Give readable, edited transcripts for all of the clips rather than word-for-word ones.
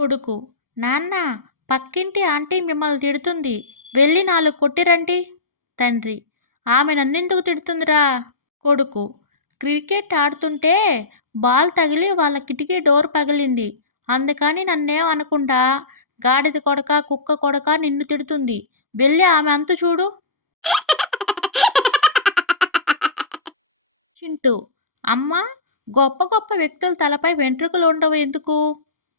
కొడుకు: నాన్న, పక్కింటి ఆంటీ మిమ్మల్ని తిడుతుంది. వెళ్ళి 4 కొట్టిరండి. తండ్రి: ఆమె నన్నెందుకు తిడుతుందిరా? కొడుకు: క్రికెట్ ఆడుతుంటే బాల్ తగిలి వాళ్ళ కిటికీ డోర్ పగిలింది. అందుకని నన్నేం అనకుండా గాడిద కొడకా, కుక్క కొడకా నిన్ను తిడుతుంది. వెళ్ళి ఆమె అంతు చూడు. చింటూ: అమ్మా, గొప్ప గొప్ప వ్యక్తుల తలపై వెంట్రుకలు ఉండవు ఎందుకు?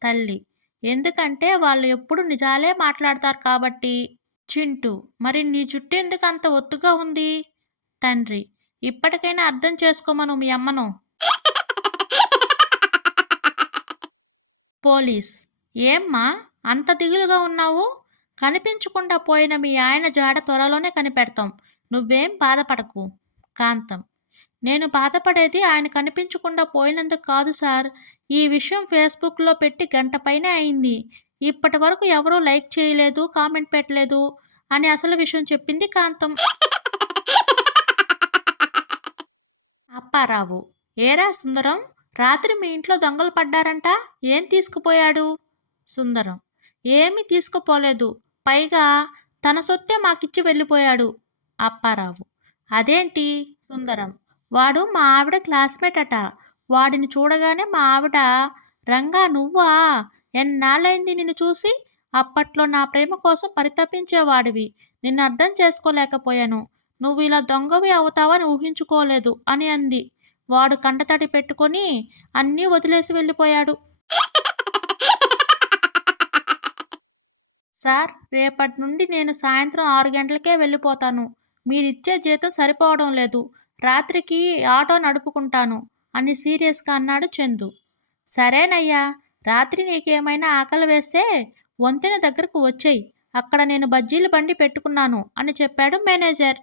తల్లి: ఎందుకంటే వాళ్ళు ఎప్పుడు నిజాలే మాట్లాడతారు కాబట్టి. చింటూ: మరి నీ జుట్టు ఎందుకు అంత ఒత్తుగా ఉంది? తండ్రి: ఇప్పటికైనా అర్థం చేసుకోమను మీ అమ్మను. పోలీస్: ఏమ్మా అంత దిగులుగా ఉన్నావు? కనిపించకుండా పోయిన మీ ఆయన జాడ త్వరలోనే కనిపెడతాం. నువ్వేం బాధపడకు. కాంతం: నేను బాధపడేది ఆయన కనిపించకుండా పోయినందుకు కాదు సార్. ఈ విషయం ఫేస్బుక్లో పెట్టి గంట పైనే అయింది. ఇప్పటి వరకు ఎవరూ లైక్ చేయలేదు, కామెంట్ పెట్టలేదు అని అసలు విషయం చెప్పింది కాంతం. అప్పారావు: ఏరా సుందరం, రాత్రి మీ ఇంట్లో దొంగలు పడ్డారంట, ఏం తీసుకుపోయాడు? సుందరం: ఏమీ తీసుకుపోలేదు, పైగా తన సొత్తే మాకిచ్చి వెళ్ళిపోయాడు. అప్పారావు: అదేంటి? సుందరం: వాడు మా ఆవిడ క్లాస్మేట్ అట. వాడిని చూడగానే మా ఆవిడ, రంగా నువ్వా, ఎన్నాళ్ళైంది నిన్ను చూసి, అప్పట్లో నా ప్రేమ కోసం పరితపించేవాడివి, నిన్ను అర్థం చేసుకోలేకపోయాను, నువ్వు ఇలా దొంగవి అవుతావని ఊహించుకోలేదు అని అంది. వాడు కంటతడి పెట్టుకొని అన్నీ వదిలేసి వెళ్ళిపోయాడు. సార్, రేపటి నుండి నేను సాయంత్రం 6 గంటలకే వెళ్ళిపోతాను. మీరిచ్చే జీతం సరిపోవడం లేదు. రాత్రికి ఆటో నడుపుకుంటాను అని సీరియస్గా అన్నాడు చందు. సరేనయ్యా, రాత్రి నీకేమైనా ఆకలి వేస్తే వంతెన దగ్గరకు వచ్చేయ్, అక్కడ నేను బజ్జీల బండి పెట్టుకున్నాను అని చెప్పాడు మేనేజర్.